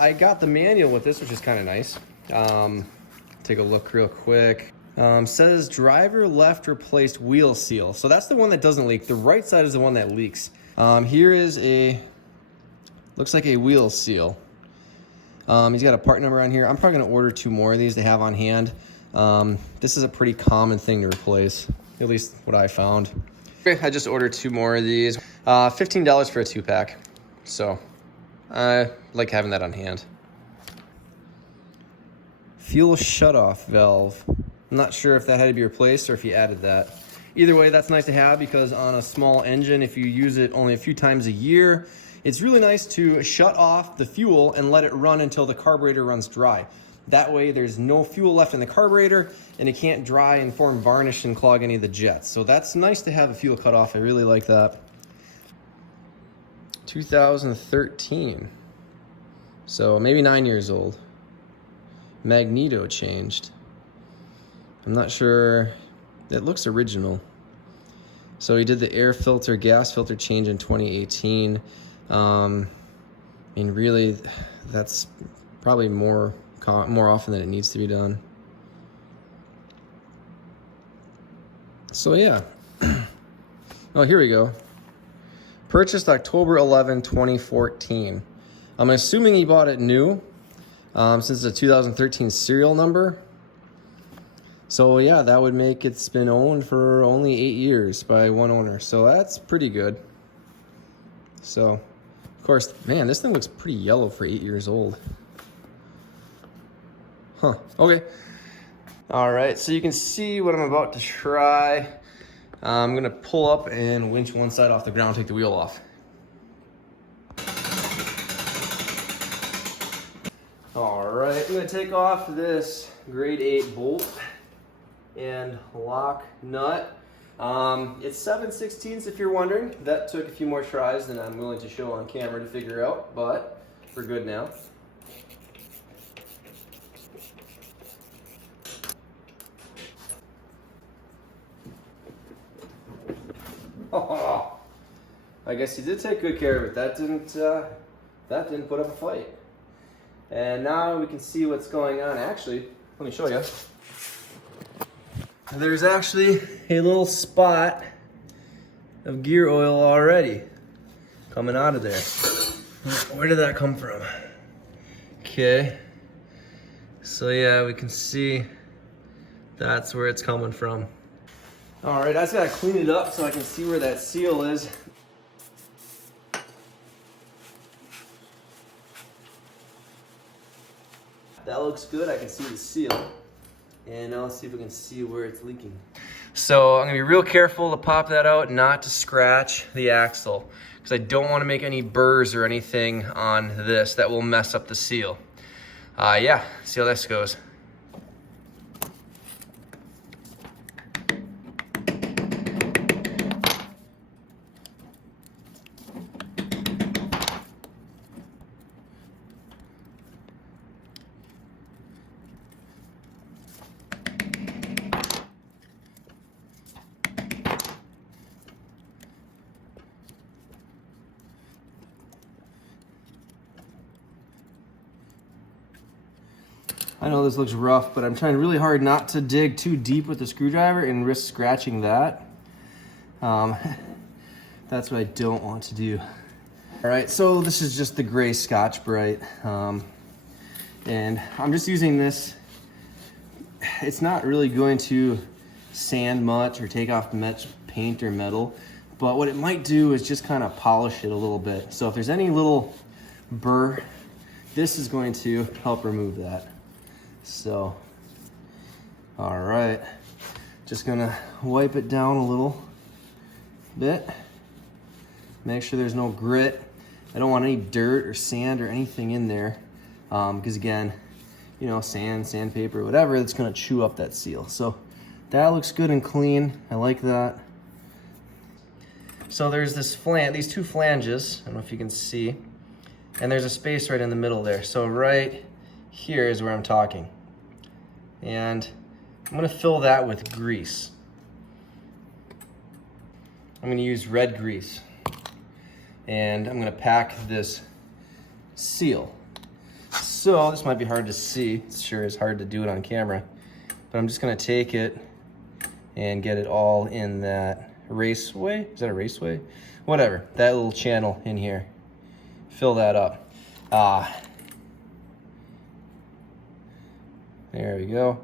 I got the manual with this, which is kind of nice. Take a look real quick. Says driver left replaced wheel seal. So that's the one that doesn't leak. The right side is the one that leaks. Here is looks like a wheel seal. He's got a part number on here. I'm probably gonna order 2 more of these to have on hand. This is a pretty common thing to replace, at least what I found. Okay, I just ordered 2 more of these. $15 for a 2-pack. So I like having that on hand. Fuel shutoff valve. I'm not sure if that had to be replaced or if you added that. Either way, that's nice to have because on a small engine, if you use it only a few times a year, it's really nice to shut off the fuel and let it run until the carburetor runs dry. That way there's no fuel left in the carburetor and it can't dry and form varnish and clog any of the jets. So that's nice to have a fuel cut off. I really like that. 2013. So maybe 9 years old. Magneto changed. I'm not sure. It looks original. So he did the air filter, gas filter change in 2018. And really, that's probably more often than it needs to be done. So yeah. Oh, here we go. Purchased October 11, 2014. I'm assuming he bought it new, since it's a 2013 serial number. So yeah, that would make it's been owned for only 8 years by one owner. So that's pretty good. So, of course, man, this thing looks pretty yellow for 8 years old. Huh, okay. All right, so you can see what I'm about to try. I'm gonna pull up and winch one side off the ground, take the wheel off. All right, I'm gonna take off this grade 8 bolt and lock nut. It's 7/16 if you're wondering. That took a few more tries than I'm willing to show on camera to figure out, but we're good now. Oh, I guess he did take good care of it. That didn't put up a fight. And now we can see what's going on. Actually, let me show you. There's actually a little spot of gear oil already coming out of there. Where did that come from? Okay. So yeah, we can see that's where it's coming from. All right, I just gotta clean it up so I can see where that seal is. That looks good, I can see the seal. And now let's see if we can see where it's leaking. So I'm gonna be real careful to pop that out, not to scratch the axle, because I don't wanna make any burrs or anything on this that will mess up the seal. Yeah, see how this goes. I know this looks rough, but I'm trying really hard not to dig too deep with the screwdriver and risk scratching that. That's what I don't want to do. All right, so this is just the gray Scotch-Brite. And I'm just using this. It's not really going to sand much or take off much paint or metal, but what it might do is just kind of polish it a little bit. So if there's any little burr, this is going to help remove that. So, all right, just gonna wipe it down a little bit. Make sure there's no grit. I don't want any dirt or sand or anything in there, because again, you know, sandpaper, whatever, that's gonna chew up that seal. So that looks good and clean. I like that. So there's this these 2 flanges. I don't know if you can see, and there's a space right in the middle there. So right here is where I'm talking. And I'm gonna fill that with grease. I'm gonna use red grease. And I'm gonna pack this seal. So this might be hard to see. It sure is hard to do it on camera. But I'm just gonna take it and get it all in that raceway. Is that a raceway? Whatever, that little channel in here. Fill that up. There we go.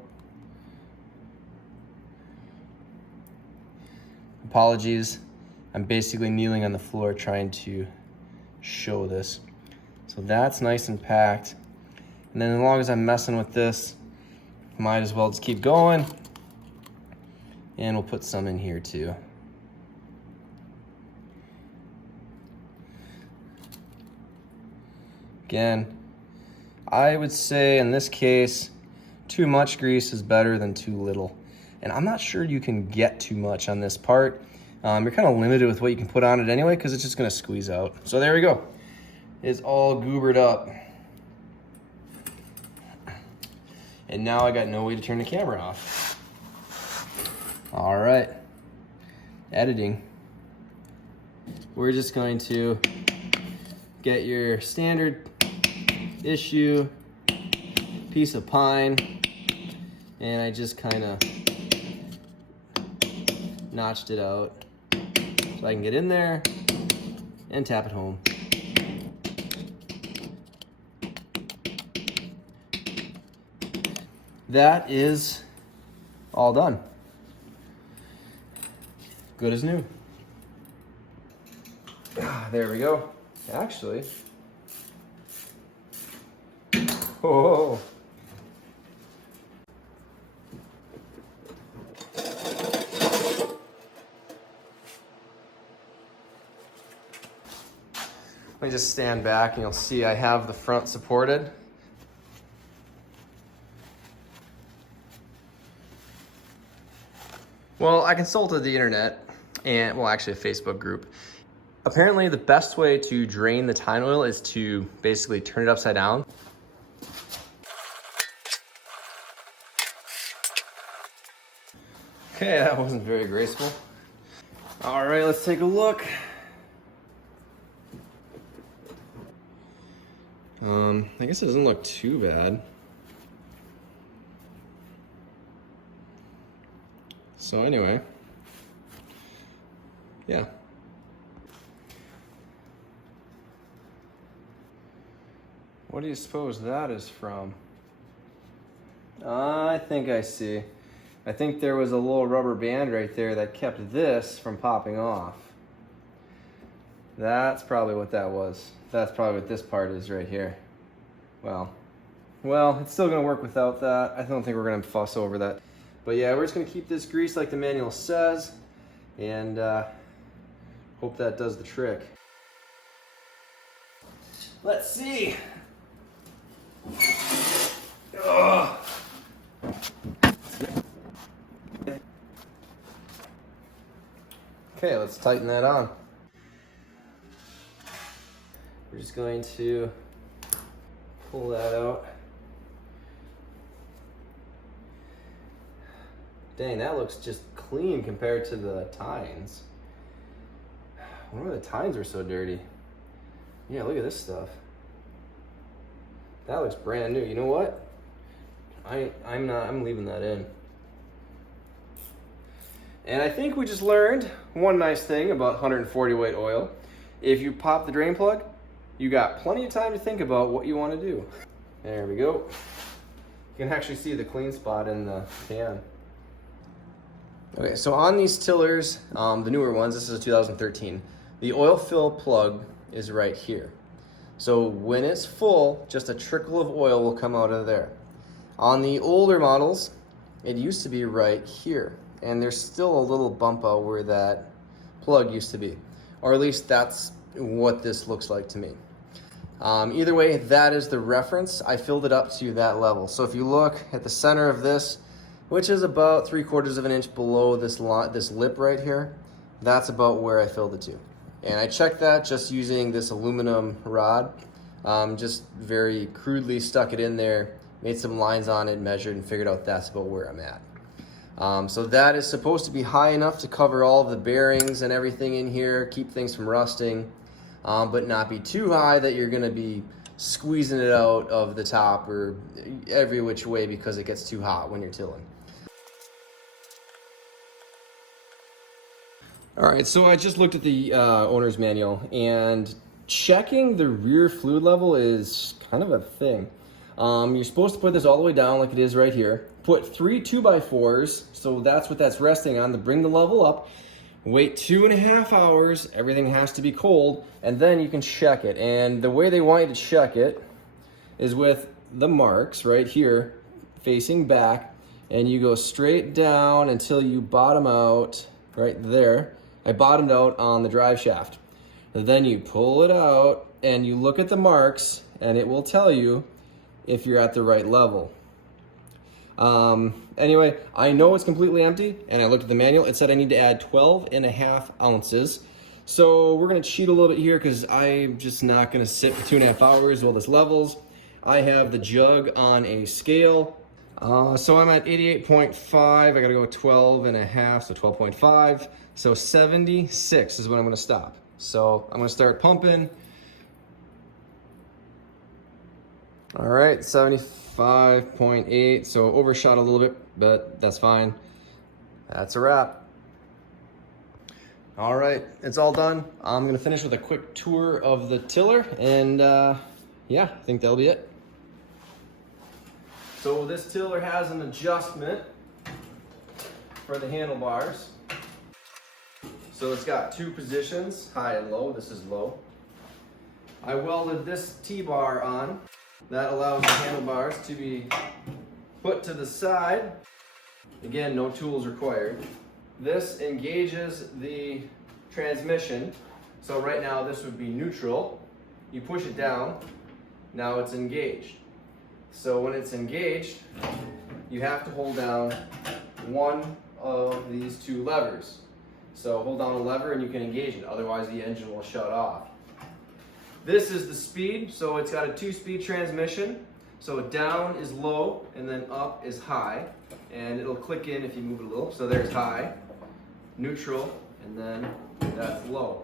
Apologies. I'm basically kneeling on the floor trying to show this. So that's nice and packed. And then as long as I'm messing with this, might as well just keep going. And we'll put some in here too. Again, I would say in this case, too much grease is better than too little. And I'm not sure you can get too much on this part. You're kind of limited with what you can put on it anyway, because it's just gonna squeeze out. So there we go. It's all goobered up. And now I got no way to turn the camera off. All right, editing. We're just going to get your standard issue piece of pine, and I just kind of notched it out so I can get in there and tap it home. That is all done. Good as new. There we go. Actually, oh. Let me just stand back and you'll see I have the front supported. Well, I consulted the internet and, well, actually a Facebook group. Apparently the best way to drain the tine oil is to basically turn it upside down. Okay, that wasn't very graceful. All right, let's take a look. I guess it doesn't look too bad. So anyway, yeah. What do you suppose that is from? I think I see. I think there was a little rubber band right there that kept this from popping off. That's probably what that was. That's probably what this part is right here. Well, it's still gonna work without that. I don't think we're gonna fuss over that. But yeah, we're just gonna keep this grease like the manual says, and hope that does the trick. Let's see. Ugh. Okay, let's tighten that on. We're just going to pull that out. Dang, that looks just clean compared to the tines. I wonder why the tines are so dirty. Yeah, look at this stuff. That looks brand new. You know what? I'm leaving that in. And I think we just learned one nice thing about 140 weight oil. If you pop the drain plug, you got plenty of time to think about what you want to do. There we go. You can actually see the clean spot in the can. Okay, so on these tillers, the newer ones, this is a 2013, the oil fill plug is right here. So when it's full, just a trickle of oil will come out of there. On the older models, it used to be right here, and there's still a little bump out where that plug used to be, or at least that's what this looks like to me. Either way, that is the reference. I filled it up to that level. So if you look at the center of this, which is about 3/4 of an inch below this lip right here, that's about where I filled it to. And I checked that just using this aluminum rod. Just very crudely stuck it in there, made some lines on it, measured, and figured out that's about where I'm at. So that is supposed to be high enough to cover all of the bearings and everything in here, keep things from rusting, but not be too high that you're gonna be squeezing it out of the top or every which way because it gets too hot when you're tilling. All right, so I just looked at the owner's manual, and checking the rear fluid level is kind of a thing. You're supposed to put this all the way down like it is right here. Put 3 2x4s, so that's what that's resting on, to bring the level up. Wait 2.5 hours, everything has to be cold, and then you can check it. And the way they want you to check it is with the marks right here facing back, and you go straight down until you bottom out right there. I bottomed out on the drive shaft. Then you pull it out and you look at the marks, and it will tell you if you're at the right level. Anyway, I know it's completely empty, and I looked at the manual. It said I need to add 12.5 ounces. So we're gonna cheat a little bit here because I'm just not gonna sit for 2.5 hours while this levels. I have the jug on a scale. So I'm at 88.5, I gotta go 12.5, so 12.5. So 76 is when I'm gonna stop. So I'm gonna start pumping. All right, 75.8, so overshot a little bit, but that's fine. That's a wrap. All right, it's all done. I'm gonna finish with a quick tour of the tiller, and yeah, I think that'll be it. So this tiller has an adjustment for the handlebars. So it's got 2 positions, high and low. This is low. I welded this T-bar on. That allows the handlebars to be put to the side. Again, no tools required. This engages the transmission. So right now this would be neutral. You push it down, now it's engaged. So when it's engaged, you have to hold down one of these 2 levers. So hold down a lever and you can engage it, otherwise the engine will shut off. This is the speed, so it's got a 2-speed transmission. So down is low and then up is high, and it'll click in if you move it a little. So there's high, neutral, and then that's low.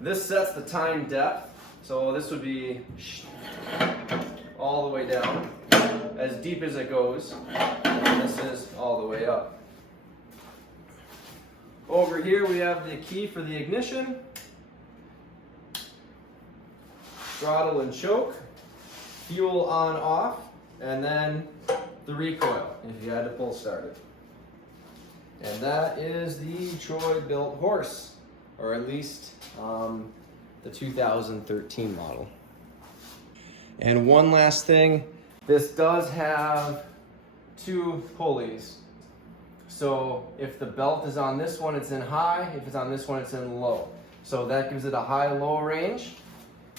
This sets the time depth. So this would be all the way down, as deep as it goes, and this is all the way up. Over here we have the key for the ignition, throttle and choke, fuel on off, and then the recoil if you had to pull start it. And that is the Troy Bilt Horse, or at least the 2013 model. And one last thing, this does have 2 pulleys. So if the belt is on this one, it's in high. If it's on this one, it's in low. So that gives it a high-low range,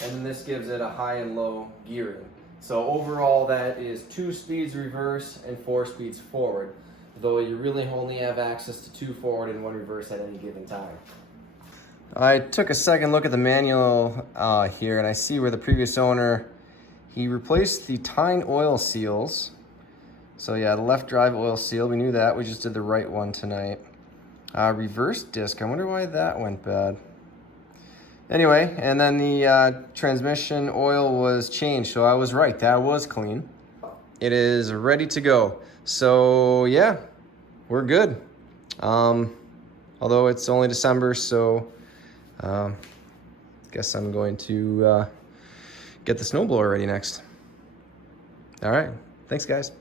and then this gives it a high and low gearing. So overall, that is 2 speeds reverse and 4 speeds forward, though you really only have access to 2 forward and 1 reverse at any given time. I took a second look at the manual here, and I see where the previous owner, he replaced the tine oil seals. So yeah, the left drive oil seal, we knew that. We just did the right one tonight. Reverse disc, I wonder why that went bad. Anyway, and then the transmission oil was changed, so I was right, that was clean. It is ready to go. So yeah, we're good. Although it's only December, so guess I'm going to get the snowblower ready next. All right, thanks guys.